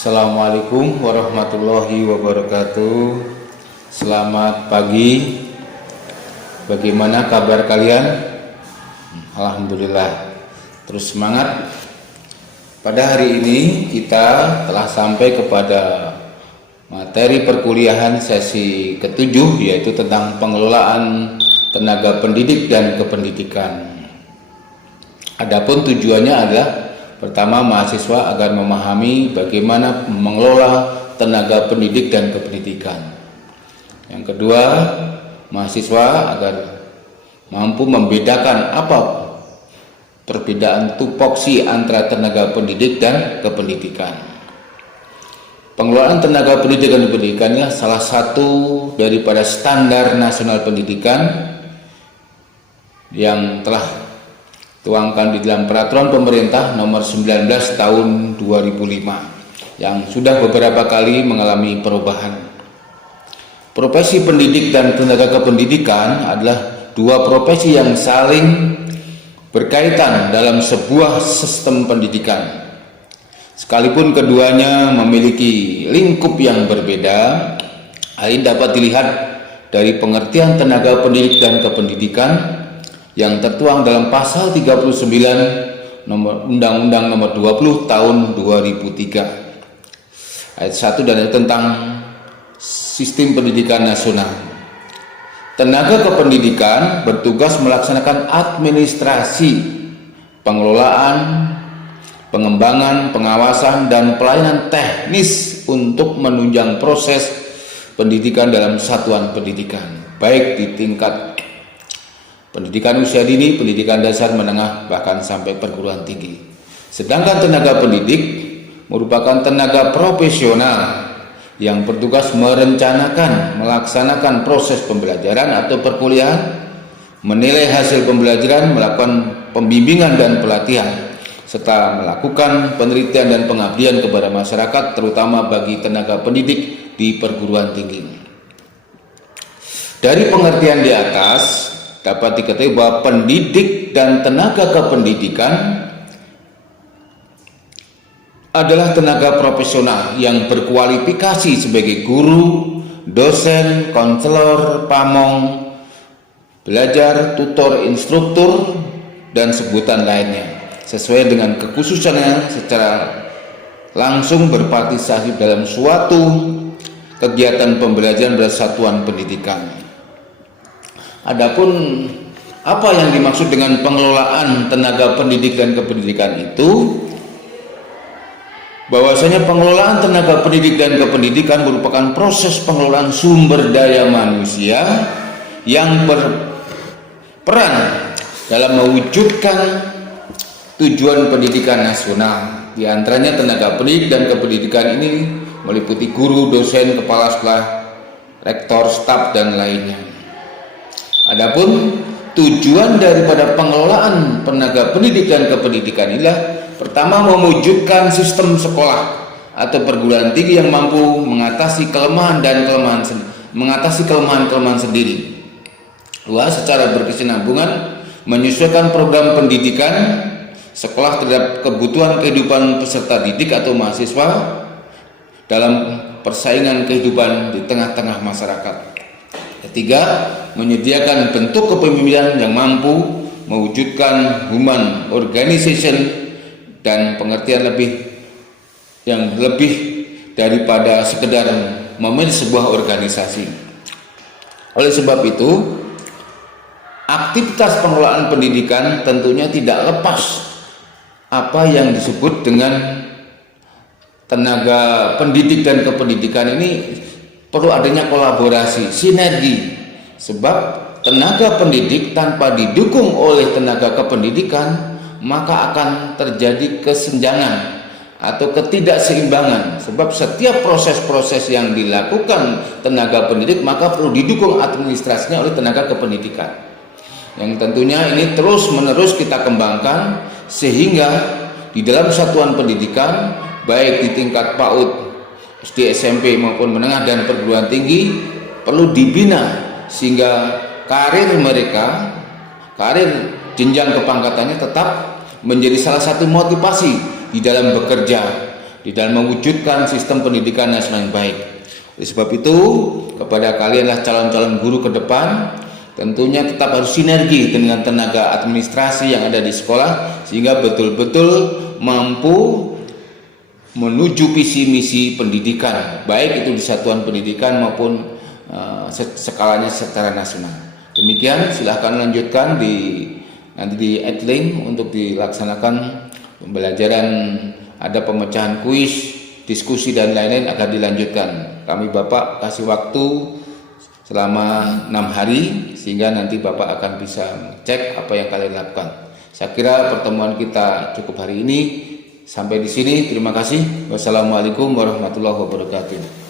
Assalamualaikum warahmatullahi wabarakatuh. Selamat pagi. Bagaimana kabar kalian? Alhamdulillah. Terus semangat. Pada hari ini kita telah sampai kepada materi perkuliahan sesi ke-7, yaitu tentang pengelolaan tenaga pendidik dan kependidikan. Adapun tujuannya adalah pertama, mahasiswa agar memahami bagaimana mengelola tenaga pendidik dan kependidikan. Yang kedua, mahasiswa agar mampu membedakan apa perbedaan tupoksi antara tenaga pendidik dan kependidikan. Pengelolaan tenaga pendidik dan kependidikan adalah salah satu daripada standar nasional pendidikan yang telah tuangkan di dalam peraturan pemerintah nomor 19 tahun 2005 yang sudah beberapa kali mengalami perubahan. Profesi pendidik dan tenaga kependidikan adalah dua profesi yang saling berkaitan dalam sebuah sistem pendidikan. Sekalipun keduanya memiliki lingkup yang berbeda, hal ini dapat dilihat dari pengertian tenaga pendidik dan kependidikan yang tertuang dalam pasal 39 Undang-Undang nomor 20 tahun 2003 ayat 1 dan tentang sistem pendidikan nasional. Tenaga kependidikan bertugas melaksanakan administrasi, pengelolaan, pengembangan, pengawasan, dan pelayanan teknis untuk menunjang proses pendidikan dalam satuan pendidikan, baik di tingkat pendidikan usia dini, pendidikan dasar, menengah, bahkan sampai perguruan tinggi. Sedangkan tenaga pendidik merupakan tenaga profesional yang bertugas merencanakan, melaksanakan proses pembelajaran atau perkuliahan, menilai hasil pembelajaran, melakukan pembimbingan dan pelatihan, serta melakukan penelitian dan pengabdian kepada masyarakat, terutama bagi tenaga pendidik di perguruan tinggi. Dari pengertian di atas, dapat diketahui bahwa pendidik dan tenaga kependidikan adalah tenaga profesional yang berkualifikasi sebagai guru, dosen, konselor, pamong, belajar, tutor, instruktur, dan sebutan lainnya, sesuai dengan kekhususannya secara langsung berpartisipasi dalam suatu kegiatan pembelajaran bersatuan pendidikan. Adapun apa yang dimaksud dengan pengelolaan tenaga pendidik dan kependidikan itu, bahwasanya pengelolaan tenaga pendidik dan kependidikan merupakan proses pengelolaan sumber daya manusia yang berperan dalam mewujudkan tujuan pendidikan nasional. Di antaranya tenaga pendidik dan kependidikan ini meliputi guru, dosen, kepala sekolah, rektor, staf, dan lainnya. Adapun tujuan daripada pengelolaan tenaga pendidik dan kependidikan inilah pertama, mewujudkan sistem sekolah atau perguruan tinggi yang mampu mengatasi kelemahan sendiri. Dua, secara berkesinambungan menyesuaikan program pendidikan sekolah terhadap kebutuhan kehidupan peserta didik atau mahasiswa dalam persaingan kehidupan di tengah-tengah masyarakat. Ketiga, menyediakan bentuk kepemimpinan yang mampu mewujudkan human organization dan pengertian lebih daripada sekedar memimpin sebuah organisasi. Oleh sebab itu, aktivitas pengelolaan pendidikan tentunya tidak lepas apa yang disebut dengan tenaga pendidik dan kependidikan ini. Perlu adanya kolaborasi, sinergi, sebab tenaga pendidik tanpa didukung oleh tenaga kependidikan maka akan terjadi kesenjangan atau ketidakseimbangan, sebab setiap proses-proses yang dilakukan tenaga pendidik maka perlu didukung administrasinya oleh tenaga kependidikan, yang tentunya ini terus-menerus kita kembangkan sehingga di dalam satuan pendidikan baik di tingkat PAUD, SD, SMP maupun menengah dan perguruan tinggi perlu dibina sehingga karir mereka, karir jenjang kepangkatannya tetap menjadi salah satu motivasi di dalam bekerja di dalam mewujudkan sistem pendidikan nasional yang baik. Oleh sebab itu, kepada kalianlah calon-calon guru ke depan, tentunya tetap harus sinergi dengan tenaga administrasi yang ada di sekolah sehingga betul-betul mampu menuju visi misi pendidikan, baik itu di satuan pendidikan maupun skalanya secara nasional. Demikian, silahkan lanjutkan nanti di Edlink untuk dilaksanakan pembelajaran, ada pemecahan kuis, diskusi dan lain-lain akan dilanjutkan. Kami Bapak kasih waktu selama 6 hari sehingga nanti Bapak akan bisa cek apa yang kalian lakukan. Saya kira pertemuan kita cukup hari ini. Sampai di sini, terima kasih. Wassalamualaikum warahmatullahi wabarakatuh.